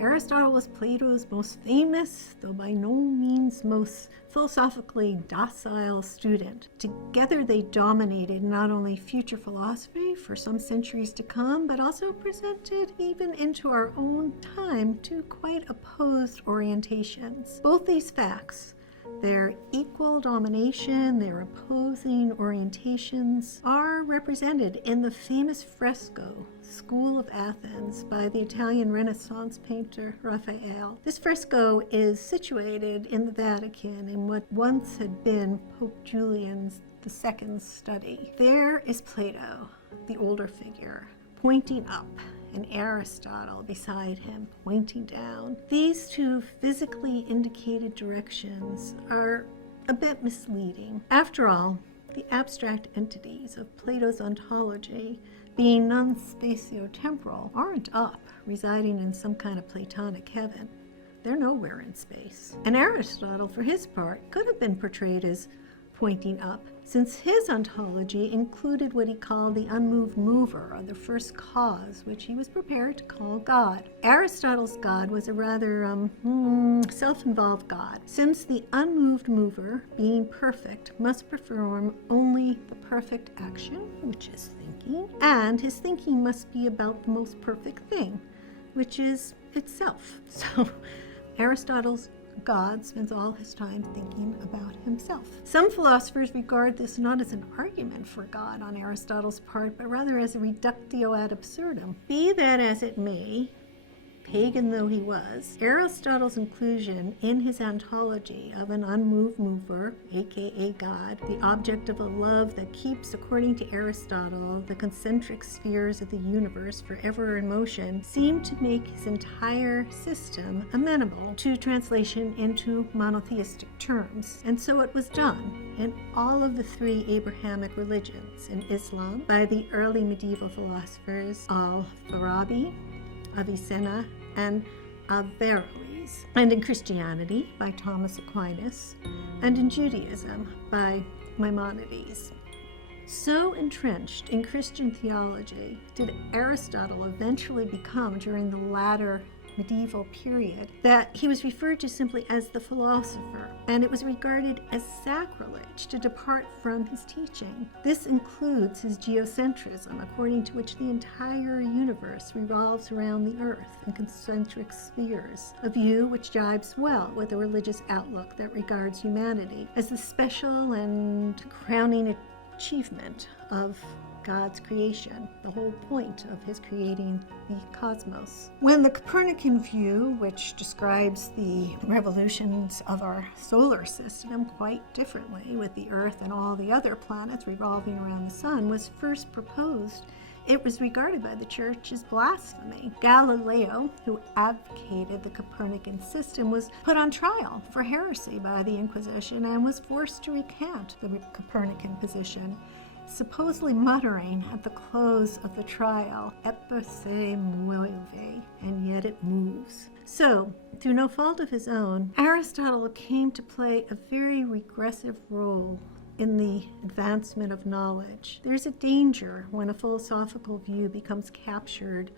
Aristotle was Plato's most famous, though by no means most philosophically docile student. Together they dominated not only future philosophy for some centuries to come, but also presented even into our own time two quite opposed orientations. Both these facts, their equal domination, their opposing orientations, are represented in the famous fresco, School of Athens, by the Italian Renaissance painter Raphael. This fresco is situated in the Vatican in what once had been Pope Julian II's study. There is Plato, the older figure, pointing up, and Aristotle beside him, pointing down. These two physically indicated directions are a bit misleading. After all, the abstract entities of Plato's ontology, being non-spatio-temporal, aren't up, residing in some kind of Platonic heaven. They're nowhere in space. And Aristotle, for his part, could have been portrayed as pointing up, since his ontology included what he called the unmoved mover, or the first cause, which he was prepared to call God. Aristotle's God was a rather self-involved God, since the unmoved mover, being perfect, must perform only the perfect action, which is thinking, and his thinking must be about the most perfect thing, which is itself. So Aristotle's God spends all his time thinking about himself. Some philosophers regard this not as an argument for God on Aristotle's part, but rather as a reductio ad absurdum. Be that as it may, pagan though he was, Aristotle's inclusion in his ontology of an unmoved mover, aka God, the object of a love that keeps, according to Aristotle, the concentric spheres of the universe forever in motion, seemed to make his entire system amenable to translation into monotheistic terms. And so it was done in all of the three Abrahamic religions: in Islam, by the early medieval philosophers Al-Farabi, Avicenna, and Averroes, and in Christianity by Thomas Aquinas, and in Judaism by Maimonides. So entrenched in Christian theology did Aristotle eventually become during the latter medieval period that he was referred to simply as the philosopher, and it was regarded as sacrilege to depart from his teaching. This includes his geocentrism, according to which the entire universe revolves around the earth in concentric spheres, a view which jibes well with a religious outlook that regards humanity as the special and crowning achievement of God's creation, the whole point of his creating the cosmos. When the Copernican view, which describes the revolutions of our solar system quite differently, with the Earth and all the other planets revolving around the sun, was first proposed, it was regarded by the church as blasphemy. Galileo, who advocated the Copernican system, was put on trial for heresy by the Inquisition and was forced to recant the Copernican position, supposedly muttering at the close of the trial, "Eppur se muove," and yet it moves. So, through no fault of his own, Aristotle came to play a very regressive role in the advancement of knowledge. There's a danger when a philosophical view becomes captured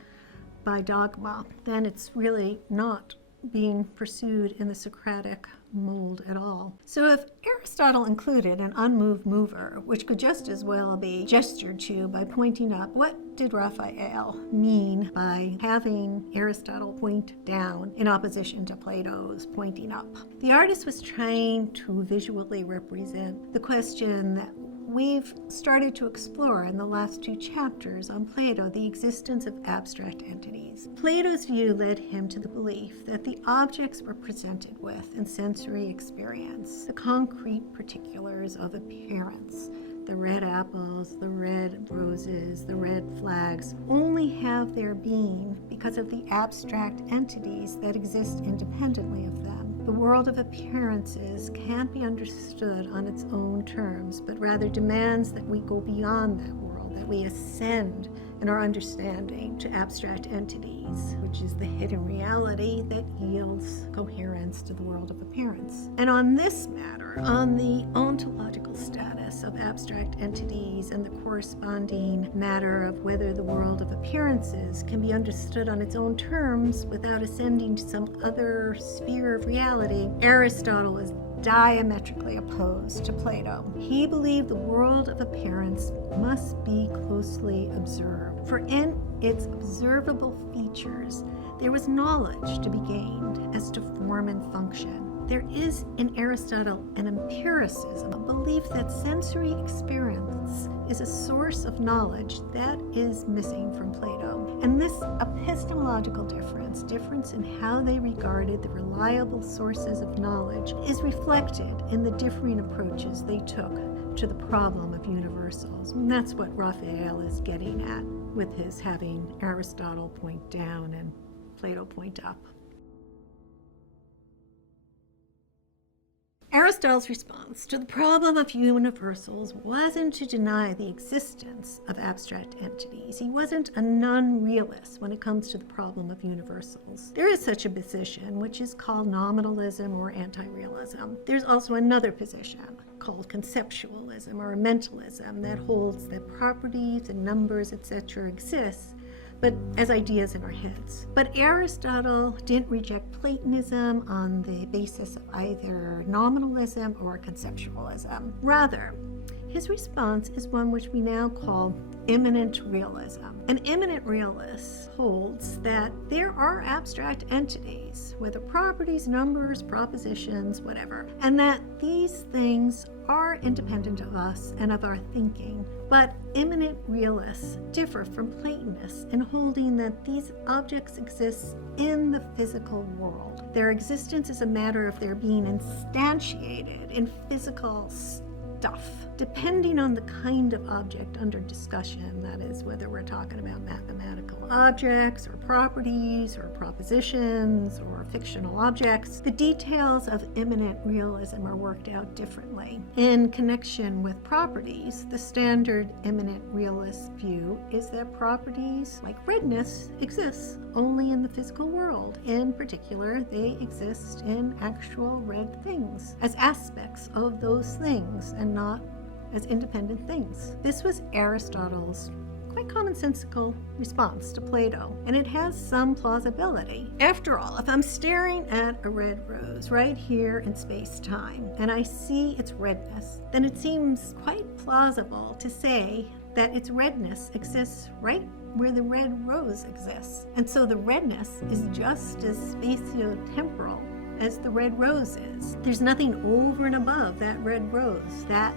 by dogma. Then it's really not being pursued in the Socratic mold at all. So if Aristotle included an unmoved mover, which could just as well be gestured to by pointing up, what did Raphael mean by having Aristotle point down in opposition to Plato's pointing up? The artist was trying to visually represent the question that we've started to explore in the last two chapters on Plato, the existence of abstract entities. Plato's view led him to the belief that the objects we're presented with in sensory experience, the concrete particulars of appearance, the red apples, the red roses, the red flags, only have their being because of the abstract entities that exist independently of them. The world of appearances can't be understood on its own terms, but rather demands that we go beyond that world, that we ascend in our understanding to abstract entities, which is the hidden reality that yields coherence to the world of appearance. And on this matter, on the ontological status of abstract entities and the corresponding matter of whether the world of appearances can be understood on its own terms without ascending to some other sphere of reality, Aristotle is diametrically opposed to Plato. He believed the world of appearance must be closely observed, for in its observable features there was knowledge to be gained as to form and function. There is in Aristotle an empiricism, a belief that sensory experience is a source of knowledge that is missing from Plato. And this epistemological difference in how they regarded the reliable sources of knowledge is reflected in the differing approaches they took to the problem of universals. And that's what Raphael is getting at with his having Aristotle point down and Plato point up. Aristotle's response to the problem of universals wasn't to deny the existence of abstract entities. He wasn't a non-realist when it comes to the problem of universals. There is such a position, which is called nominalism or anti-realism. There's also another position called conceptualism or mentalism that holds that properties and numbers, etc., exist, but as ideas in our heads. But Aristotle didn't reject Platonism on the basis of either nominalism or conceptualism. Rather, his response is one which we now call immanent realism. An immanent realist holds that there are abstract entities, whether properties, numbers, propositions, whatever, and that these things are independent of us and of our thinking. But immanent realists differ from Platonists in holding that these objects exist in the physical world. Their existence is a matter of their being instantiated in physical stuff. Depending on the kind of object under discussion, that is, whether we're talking about mathematical objects or properties or propositions or fictional objects, the details of immanent realism are worked out differently. In connection with properties, the standard immanent realist view is that properties like redness exist only in the physical world. In particular, they exist in actual red things as aspects of those things and not as independent things. This was Aristotle's quite commonsensical response to Plato, and it has some plausibility. After all, if I'm staring at a red rose right here in space-time, and I see its redness, then it seems quite plausible to say that its redness exists right where the red rose exists. And so the redness is just as spatio-temporal as the red rose is. There's nothing over and above that red rose. That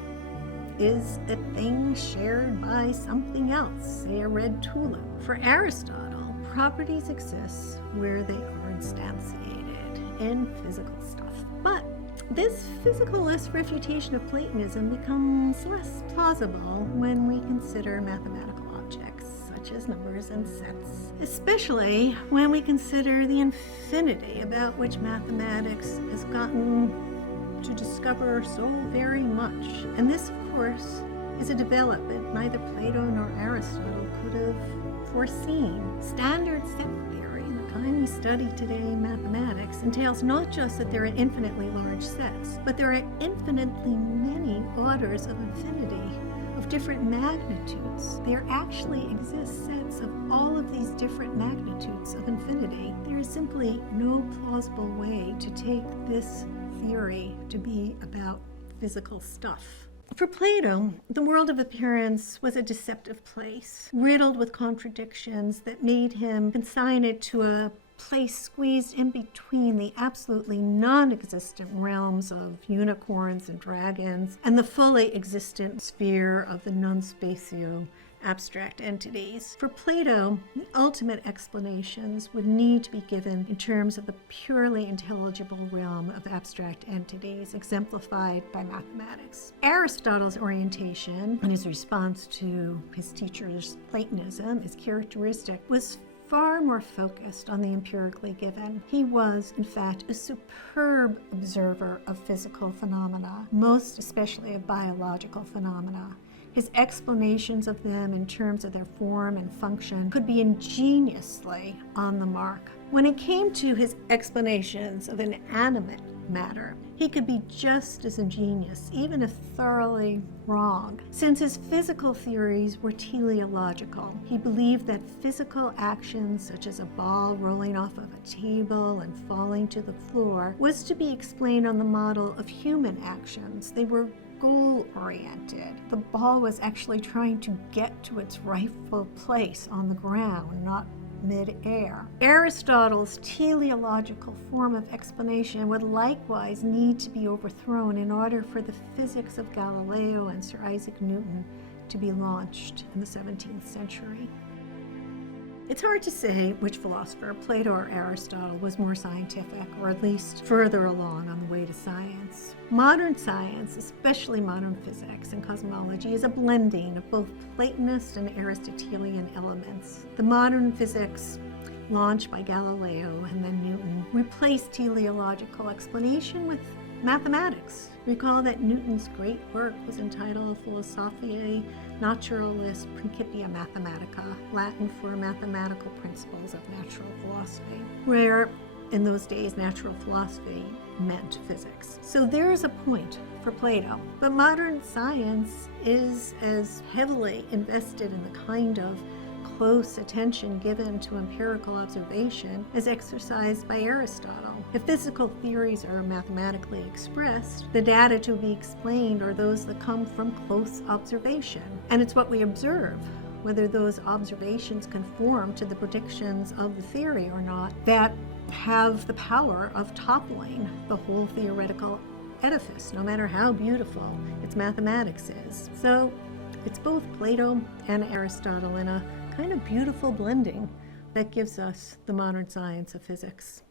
is a thing shared by something else, say a red tulip. For Aristotle, properties exist where they are instantiated in physical stuff. But this physicalist refutation of Platonism becomes less plausible when we consider mathematical objects, such as numbers and sets, especially when we consider the infinity about which mathematics has gotten to discover so very much. And this, of course, is a development neither Plato nor Aristotle could have foreseen. Standard set theory, the kind we study today in mathematics, entails not just that there are infinitely large sets, but there are infinitely many orders of infinity of different magnitudes. There actually exist sets of all of these different magnitudes of infinity. There is simply no plausible way to take this theory to be about physical stuff. For Plato, the world of appearance was a deceptive place, riddled with contradictions that made him consign it to a place squeezed in between the absolutely non-existent realms of unicorns and dragons and the fully existent sphere of the non-spatio abstract entities. For Plato, the ultimate explanations would need to be given in terms of the purely intelligible realm of abstract entities, exemplified by mathematics. Aristotle's orientation and his response to his teacher's Platonism, his characteristic, was far more focused on the empirically given. He was, in fact, a superb observer of physical phenomena, most especially of biological phenomena. His explanations of them in terms of their form and function could be ingeniously on the mark. When it came to his explanations of inanimate matter, he could be just as ingenious, even if thoroughly wrong. Since his physical theories were teleological, he believed that physical actions such as a ball rolling off of a table and falling to the floor was to be explained on the model of human actions. They were goal-oriented. The ball was actually trying to get to its rightful place on the ground, not mid-air. Aristotle's teleological form of explanation would likewise need to be overthrown in order for the physics of Galileo and Sir Isaac Newton to be launched in the 17th century. It's hard to say which philosopher, Plato or Aristotle, was more scientific, or at least further along on the way to science. Modern science, especially modern physics and cosmology, is a blending of both Platonist and Aristotelian elements. The modern physics, launched by Galileo and then Newton, replaced teleological explanation with mathematics. Recall that Newton's great work was entitled Philosophiae Naturalis Principia Mathematica, Latin for mathematical principles of natural philosophy, where in those days natural philosophy meant physics. So there is a point for Plato, but modern science is as heavily invested in the kind of close attention given to empirical observation as exercised by Aristotle. If physical theories are mathematically expressed, the data to be explained are those that come from close observation. And it's what we observe, whether those observations conform to the predictions of the theory or not, that have the power of toppling the whole theoretical edifice, no matter how beautiful its mathematics is. So it's both Plato and Aristotle in a kind of beautiful blending that gives us the modern science of physics.